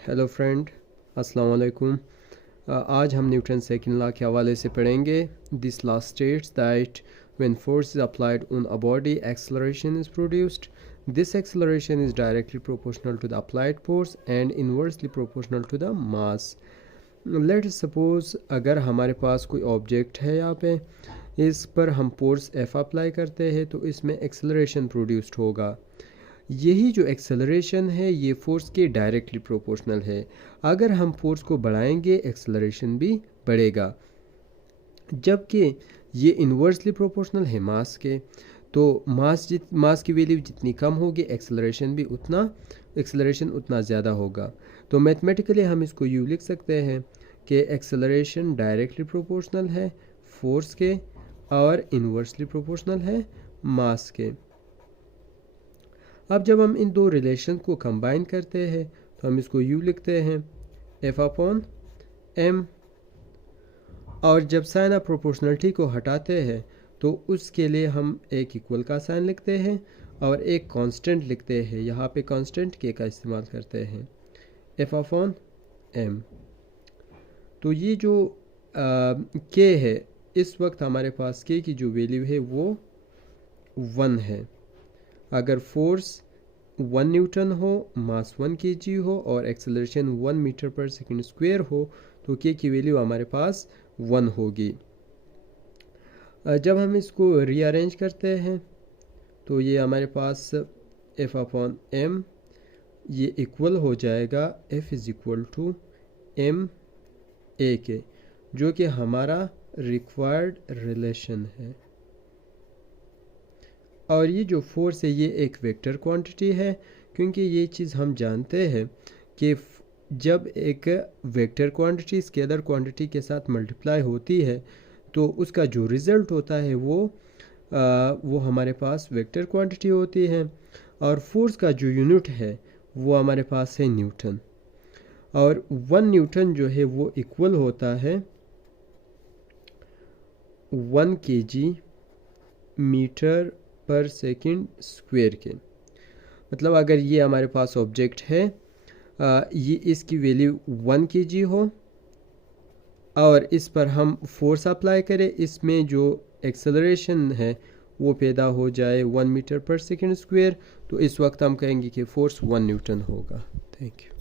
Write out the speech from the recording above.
Hello friend, अस्सलाम वालेकुम। आज हम न्यूटन सेकंड लॉ के हवाले से पढ़ेंगे। This law states that when force is applied on a body acceleration is produced. This acceleration is directly proportional to the applied force and inversely proportional to the mass. Let suppose अगर हमारे पास कोई object है, यहाँ पे इस पर हम force F apply करते हैं तो इसमें एक्सेलरेशन प्रोड्यूस्ड होगा। यही जो एक्सेलरेशन है ये फोर्स के डायरेक्टली प्रोपोर्शनल है। अगर हम फोर्स को बढ़ाएंगे एक्सेलरेशन भी बढ़ेगा, जबकि ये इन्वर्सली प्रोपोर्शनल है मास के। तो मास की वैल्यू जितनी कम होगी एक्सेलरेशन उतना ज़्यादा होगा। तो मैथमेटिकली हम इसको यूँ लिख सकते हैं कि एक्सेलरेशन डायरेक्टली प्रोपोर्शनल है फोर्स के और इन्वर्सली प्रोपोर्शनल है मास के। अब जब हम इन दो रिलेशन को कंबाइन करते हैं तो हम इसको यू लिखते हैं एफ अपॉन एम, और जब साइन ऑफ प्रोपोर्शनलिटी को हटाते हैं तो उसके लिए हम एक इक्वल का साइन लिखते हैं और एक कांस्टेंट लिखते हैं। यहाँ पे कांस्टेंट के का इस्तेमाल करते हैं, एफ अपॉन एम। तो ये जो के है, इस वक्त हमारे पास के की जो वैल्यू है वो 1 है। अगर फोर्स 1 न्यूटन हो, मास 1 kg हो और एक्सेलरेशन 1 मीटर पर सेकंड स्क्वायर हो तो के की वैल्यू हमारे पास 1 होगी। जब हम इसको रीअरेंज करते हैं तो ये हमारे पास एफ अपॉन एम ये इक्वल हो जाएगा F is equal to M A के, जो कि हमारा रिक्वायर्ड रिलेशन है। और ये जो फोर्स है ये एक वेक्टर क्वांटिटी है, क्योंकि ये चीज़ हम जानते हैं कि जब एक वेक्टर क्वांटिटी स्केलर क्वांटिटी के साथ मल्टीप्लाई होती है तो उसका जो रिज़ल्ट होता है वो हमारे पास वेक्टर क्वांटिटी होती है। और फोर्स का जो यूनिट है वो हमारे पास है न्यूटन, और 1 न्यूटन जो है वो इक्वल होता है 1 kg मीटर पर सेकंड स्क्वायर के। मतलब अगर ये हमारे पास ऑब्जेक्ट है, ये इसकी वैल्यू 1 kg हो और इस पर हम फोर्स अप्लाई करें, इसमें जो एक्सेलरेशन है वो पैदा हो जाए 1 मीटर पर सेकंड स्क्वायर, तो इस वक्त हम कहेंगे कि फोर्स 1 न्यूटन होगा। Thank you.